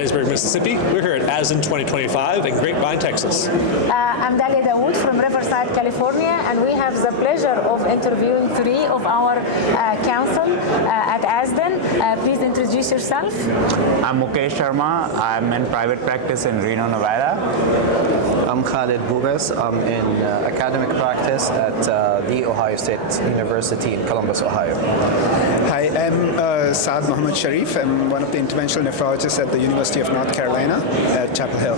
Hattiesburg, Mississippi. We're here at ASDIN 2025 in Grapevine, Texas. I'm Dalia Dawood from Riverside, California, and we have the pleasure of interviewing three of our counsel at ASDIN. Please introduce yourself. I'm Mukesh Sharma. I'm in private practice in Reno, Nevada. I'm Khaled Boubes. I'm in academic practice at the Ohio State University in Columbus, Ohio. Hi, I'm Saad Mohammed Shariff. I'm one of the interventional nephrologists at the University of North Carolina at Chapel Hill.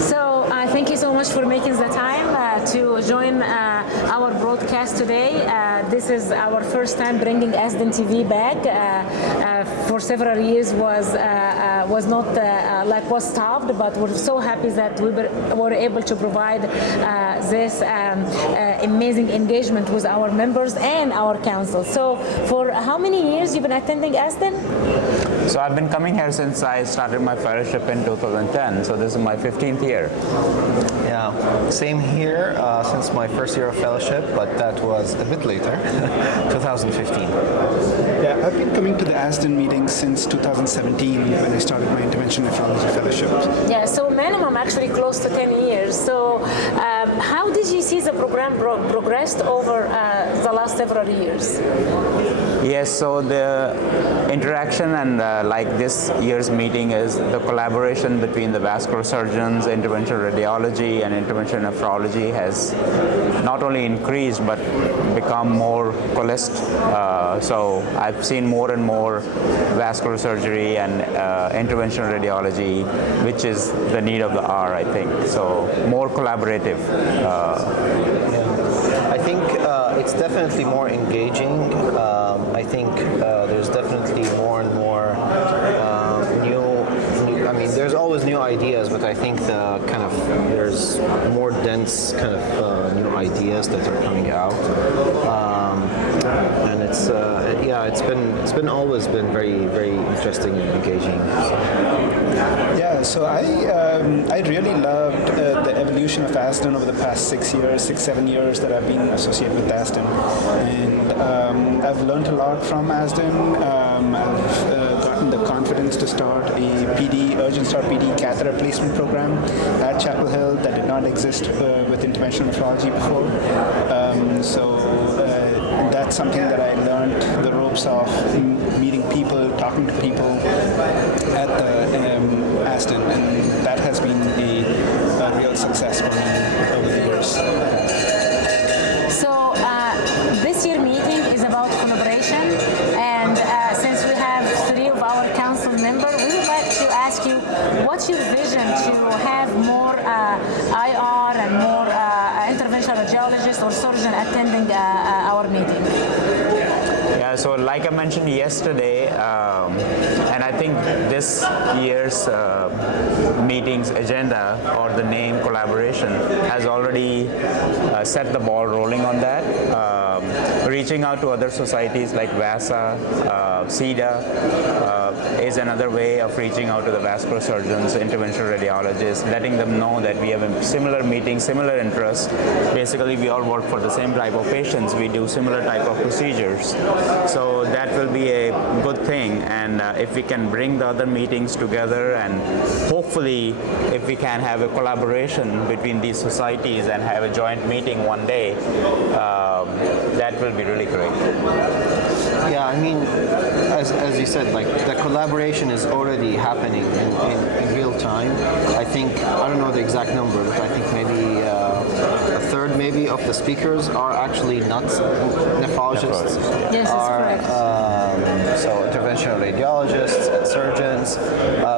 So thank you so much for making the time to join our broadcast today. This is our first time bringing ASDIN TV back. For several years was stopped, but we're so happy that we were able to provide this amazing engagement with our members and our council. So for how many years you've been attending ASDIN? So I've been coming here since I started my fellowship in 2010. So this is my 15th year. Yeah, same here since my first year of fellowship, but that was a bit later, 2015. Yeah, I've been coming to the ASDIN meetings since 2017 when I started my intervention nephrology fellowship. Yeah, so minimum actually close to 10 years. So how did you see the program progressed over the last several years? Yes, so the interaction and like this year's meeting is the collaboration between the vascular surgeons, interventional radiology, and interventional nephrology has not only increased but become more coalesced. So I've seen more and more vascular surgery and interventional radiology, which is the need of the hour, I think. So more collaborative. I think it's definitely more engaging. I think there's definitely more and more I mean, there's always new ideas, but I think there's more dense kind of new ideas that are coming out, and it's it's always been very, very interesting and engaging. Yeah, so I really loved the evolution of ASDIN over the past 7 years that I've been associated with ASDIN, and I've learned a lot from ASDIN. I've gotten the confidence to start a urgent start PD catheter placement program at Chapel Hill that did not exist with interventional nephrology before. That's something that I learned the ropes of, meeting people, talking to people at the ASDIN, and that has been a real success for me over the years. So this year meeting is about collaboration, and since we have three of our council members, we would like to ask you, what's your vision to have more IR and more interventional radiologists or surgeon attending our meeting? Yeah, so like I mentioned yesterday, and I think this year's meeting's agenda, or the name collaboration, has already set the ball rolling on that. Reaching out to other societies like VASA, CEDA is another way of reaching out to the vascular surgeons, interventional radiologists, letting them know that we have a similar meeting, similar interests. Basically, we all work for the same type of patients. We do similar type of procedures. So that will be a good thing, and if we can bring the other meetings together, and hopefully if we can have a collaboration between these societies and have a joint meeting one day, that will be really great. Yeah, I mean, as you said, like the collaboration is already happening in real time. I think, I don't know the exact number, but I think maybe a third maybe of the speakers are actually not nephrologists. Yes, that's correct. So interventional radiologists and surgeons.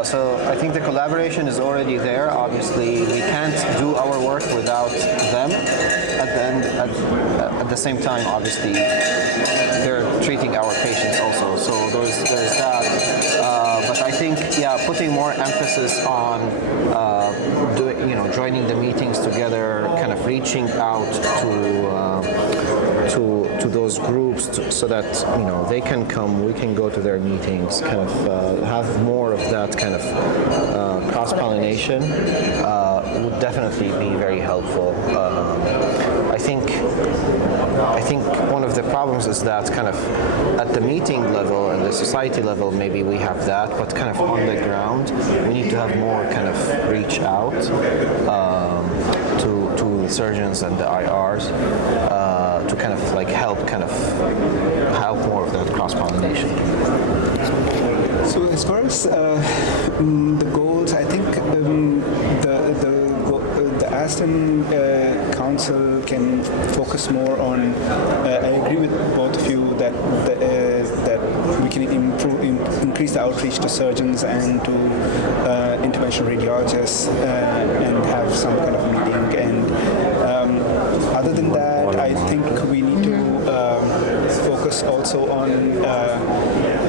So I think the collaboration is already there. Obviously, we can't do our work without them. At the same time, obviously, they're treating our patients also. So there's that. But I think, yeah, putting more emphasis on joining the meetings together, kind of reaching out to to those groups so that they can come, we can go to their meetings, kind of have more of that kind of cross-pollination would definitely be very helpful. I think one of the problems is that kind of at the meeting level and the society level, maybe we have that, but kind of on the ground, we need to have more kind of reach out to the surgeons and the IRs to kind of like help more of that cross-pollination. So as far as the goals, I think the ASDIN Council can focus more on. I agree with both of you that we can increase the outreach to surgeons and to interventional radiologists and have some kind of meeting. And other than that, I think we need to focus also on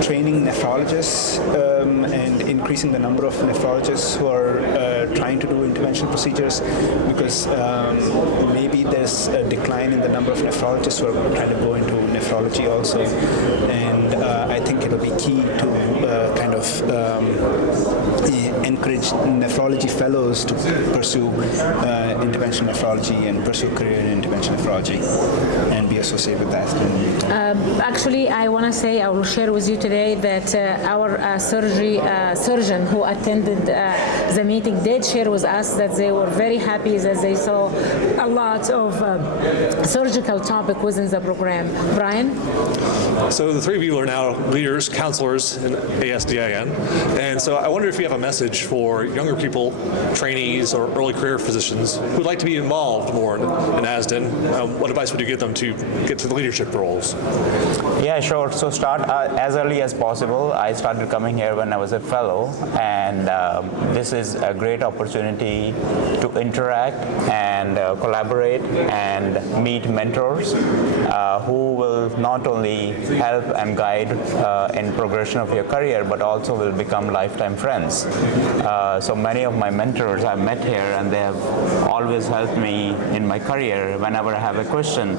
training nephrologists and increasing the number of nephrologists who are trying to do interventional procedures, because maybe there's a decline in the number of nephrologists who are trying to go into nephrology also, and I think it'll be key to kind of encourage nephrology fellows to pursue interventional nephrology and pursue career in interventional nephrology and be associated with that. Actually, I want to say, I will share with you today that our surgeon who attended the meeting did share with us that they were very happy that they saw a lot of surgical topic within the program. Brian? So the three of you are now leaders, counselors in ASDIN, and so I wonder if you have a message for younger people, trainees, or early career physicians who'd like to be involved more in ASDIN. What advice would you give them to get to the leadership roles? Yeah, sure. So start as early as possible. I started coming here when I was a fellow, and this is a great opportunity to interact and collaborate and meet mentors who will not only help and guide in progression of your career, but also will become lifetime friends. So many of my mentors I've met here, and they have always helped me in my career. Whenever I have a question,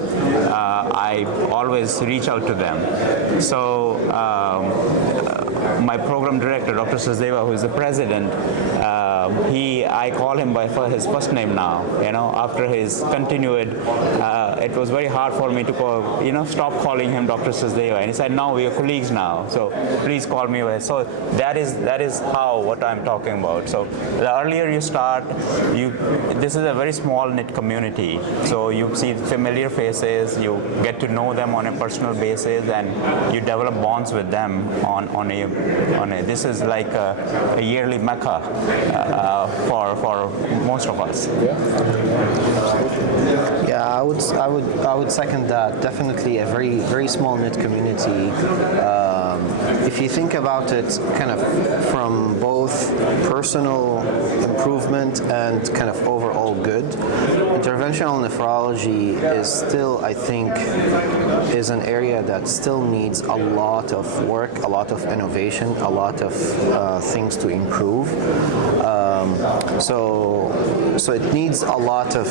I always reach out to them. So my program director, Dr. Sachdeva, who is the president, I call him by his first name now. After his continued, it was very hard for me to stop calling him Dr. Sachdeva. And he said, "No, we are colleagues now. So please call me." So that is what I'm talking about. So the earlier you start, this is a very small knit community. So you see familiar faces, you get to know them on a personal basis, and you develop bonds with them on a. This is like a yearly mecca for most of us. Yeah, I would second that. Definitely a very, very small knit community. If you think about it kind of from both personal improvement and kind of overall good, interventional nephrology is still, I think, is an area that still needs a lot of work, a lot of innovation, a lot of things to improve. So it needs a lot of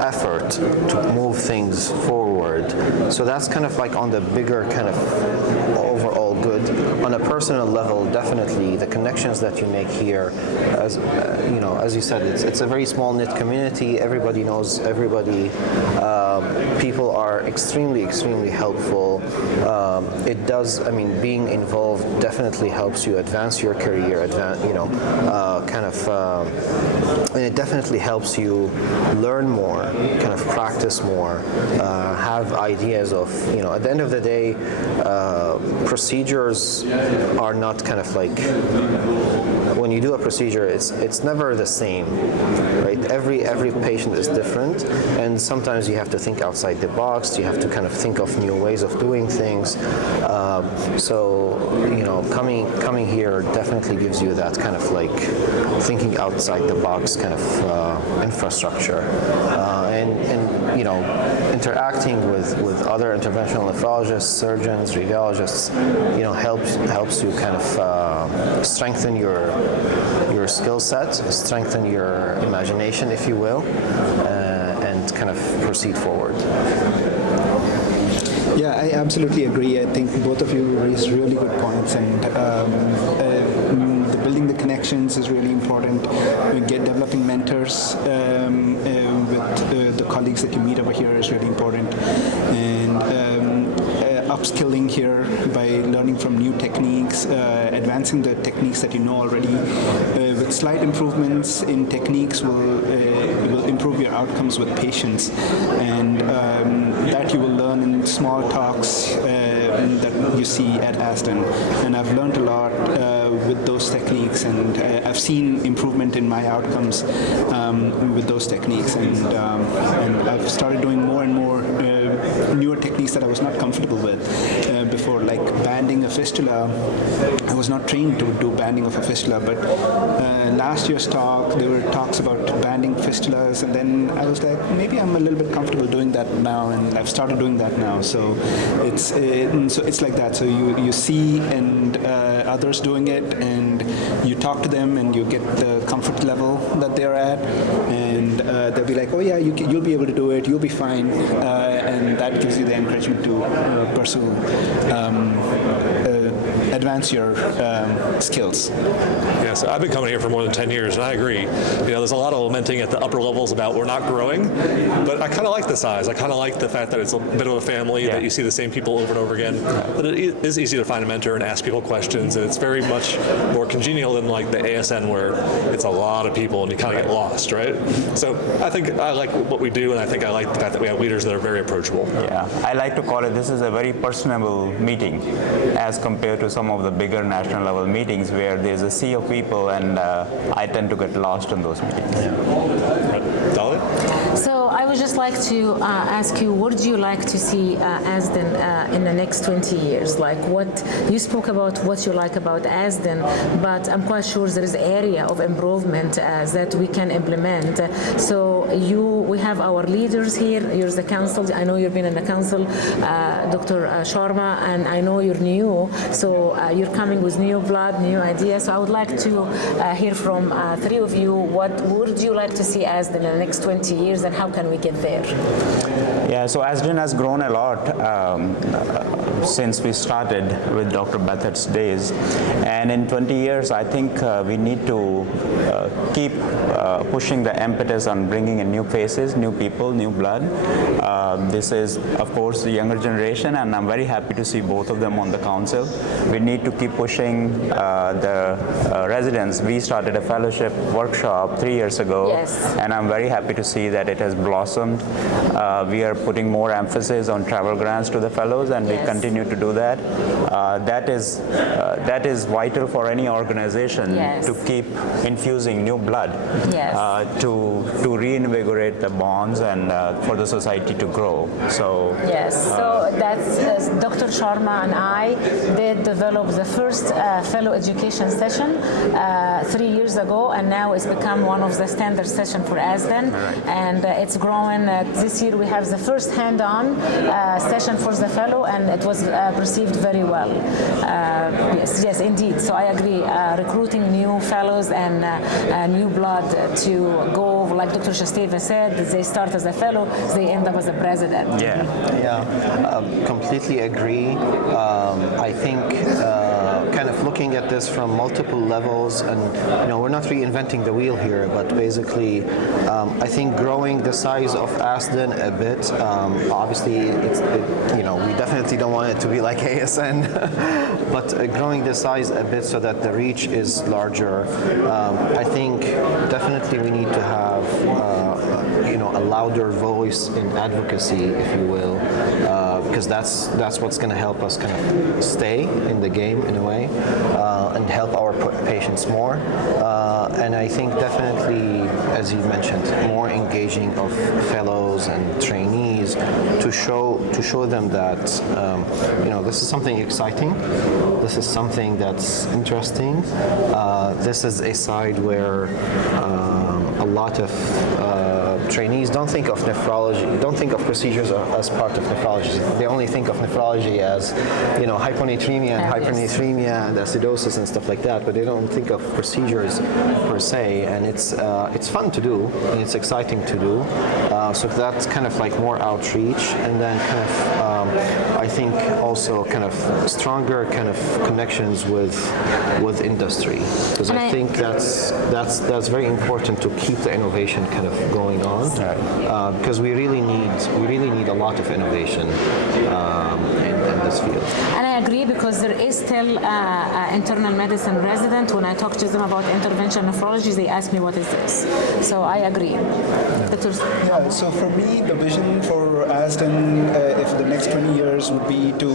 effort to move things forward. So that's kind of like on the bigger kind of overall good. On a personal level, definitely the connections that you make here, as you said, it's a very small knit community. Everybody knows everybody. People are extremely, extremely helpful. It does. I mean, being involved definitely helps you advance your career. And it definitely helps you learn more, kind of practice more, have ideas of, at the end of the day, procedures are not kind of like, when you do a procedure, it's never the same, right? Every patient is different, and sometimes you have to think outside the box. You have to kind of think of new ways of doing things. Coming here definitely gives you that kind of like thinking outside the box kind of infrastructure, and interacting with other interventional nephrologists, surgeons, radiologists, helps you kind of strengthen your skill set, strengthen your imagination, if you will, and kind of proceed forward. Yeah, I absolutely agree. I think both of you raised really good points, and the building the connections is really important. We get developing mentors with the colleagues that you meet over here is really important, and upskilling here by learning from new techniques, advancing the techniques that you know already. With slight improvements in techniques will improve your outcomes with patients, and that you will learn in small talks that you see at ASDIN. And I've learned a lot with those techniques, and I've seen improvement in my outcomes with those techniques, and I've started doing more and more newer techniques that I was not comfortable with before, like banding a fistula. I was not trained to do banding of a fistula, but last year's talk, there were talks about banding fistulas, and then I was like, maybe I'm a little bit comfortable doing that now, and I've started doing that now. So it's like that. So you see and others doing it, and you talk to them, and you get the comfort level that they're at, and they'll be like, oh yeah, you'll be able to do it, you'll be fine, and that gives you the encouragement to pursue, advance your skills. Yeah, so I've been coming here for more than 10 years, and I agree. There's a lot of lamenting at the upper levels about we're not growing, but I kind of like the size. I kind of like the fact that it's a bit of a family, that you see the same people over and over again. But it is easy to find a mentor and ask people questions, and it's very much more congenial than like the ASN where it's a lot of people and you kind of get lost, right? So I think I like what we do, and I think I like the fact that we have leaders that are very approachable. Yeah, I like to call it, this is a very personable meeting as compared to some of the bigger national level meetings where there's a sea of people, and I tend to get lost in those meetings. Khaled? So I would just like to ask you, what do you like to see ASDIN in the next 20 years? Like what, you spoke about what you like about ASDIN, but I'm quite sure there is area of improvement that we can implement. So we have our leaders here, you're the council, I know you've been in the council, Dr. Sharma, and I know you're new, so you're coming with new blood, new ideas. So I would like to hear from three of you, what would you like to see ASDIN in the next 20 years, and how can we get there? Yeah, so ASDIN has grown a lot since we started with Dr. Bethart's days, and in 20 years I think we need to keep pushing the impetus on bringing in new faces, new people, new blood. This is of course the younger generation, and I'm very happy to see both of them on the council. We need to keep pushing the residents. We started a fellowship workshop 3 years ago, yes, and I'm very happy to see that it has blossomed. We are putting more emphasis on travel grants to the fellows, and yes, we continue to do that. That is vital for any organization, yes, to keep infusing new blood, yes, to reinvigorate the bonds and for the society to grow. So yes, so that's Dr. Sharma and I did develop the first fellow education session 3 years ago, and now it's become one of the standard sessions for ASDIN, and it's growing. This year we have the first hand-on session for the fellow, and it was received very well. Yes, indeed. So I agree. Recruiting new fellows and new blood to go, like Dr. Shasteva said, they start as a fellow, they end up as a president. yeah, completely agree. I think kind of looking at this from multiple levels, and we're not reinventing the wheel here, but basically I think growing the size of ASDIN a bit. Obviously, we definitely don't want it to be like ASN, but growing the size a bit so that the reach is larger. I think definitely we need to have a louder voice in advocacy, if you will, because that's what's going to help us kind of stay in the game in a way, and help our patients more. And I think definitely, as you mentioned, more engaging of fellows and trainees to show them that this is something exciting, this is something that's interesting, this is a side where a lot of trainees don't think of nephrology, don't think of procedures as part of nephrology. They only think of nephrology as, hyponatremia and hypernatremia and acidosis and stuff like that, but they don't think of procedures per se. And it's fun to do and it's exciting to do. So that's kind of like more outreach, and then kind of I think also kind of stronger kind of connections with industry, because I think that's very important to keep the innovation kind of going on, because we really need a lot of innovation in this field. And I agree, because there is still internal medicine resident. When I talk to them about intervention nephrology, they ask me what is this. So I agree. Yeah, so for me, the vision for ASDIN, if the next 20 years, would be to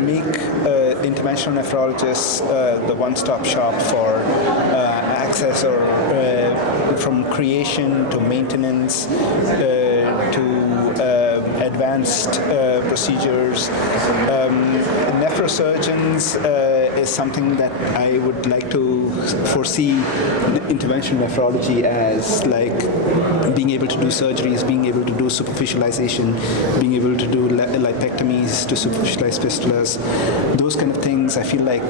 make interventional nephrologists the one-stop shop for access, or from creation to maintenance to advanced procedures. Nephrosurgeons is something that I would like to foresee interventional nephrology as, like being able to do surgeries, being able to do superficialization, being able to do lipectomies to superficialize fistulas. Those kind of things, I feel like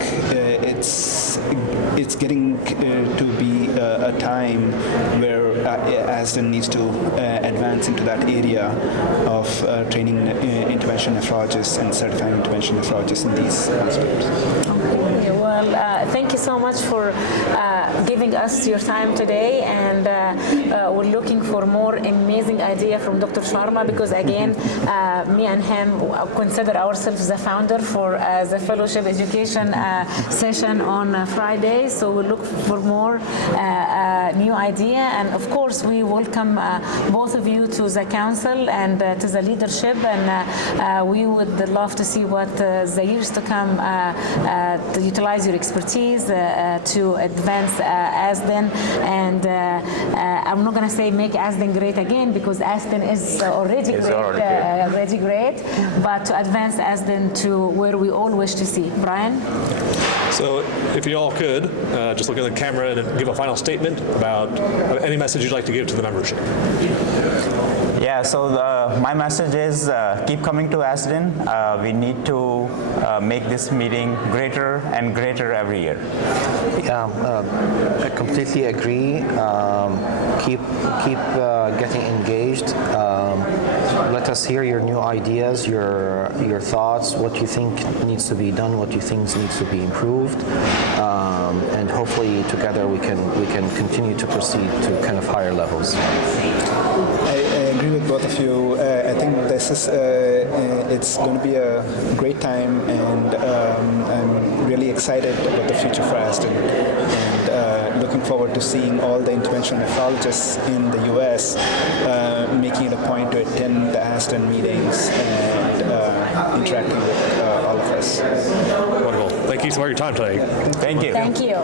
it's getting to be a time where ASDIN needs to advance into that area of training intervention nephrologists and certifying intervention nephrologists in these aspects. Okay, well, thank you so much for giving us your time today, and we're looking for more amazing idea from Dr. Sharma, because again, me and him consider ourselves the founder for the fellowship education session on Friday. So we look for more new idea, and of course we welcome both of you to the council and to the leadership, and we would love to see what the years to come to utilize your expertise to advance ASDIN, and I'm not going to say make ASDIN great again, because ASDIN is already great, but to advance ASDIN to where we all wish to see. Brian? So if you all could, just look at the camera and give a final statement about any message you'd like to give to the membership. Yeah, so my message is keep coming to ASDIN. We need to make this meeting greater and greater every year. Yeah, I completely agree. Keep getting engaged. Let us hear your new ideas, your thoughts, what you think needs to be done, what you think needs to be improved, and hopefully together we can continue to proceed to kind of higher levels. I agree with both of you. I think this is it's going to be a great time, and I'm really excited about the future for ASDIN, and looking forward to seeing all the interventional nephrologists in the U.S. Making it a point to attend the ASDIN meetings and interacting with all of us. Wonderful. Thank you for your time today. Thank you. Thank you.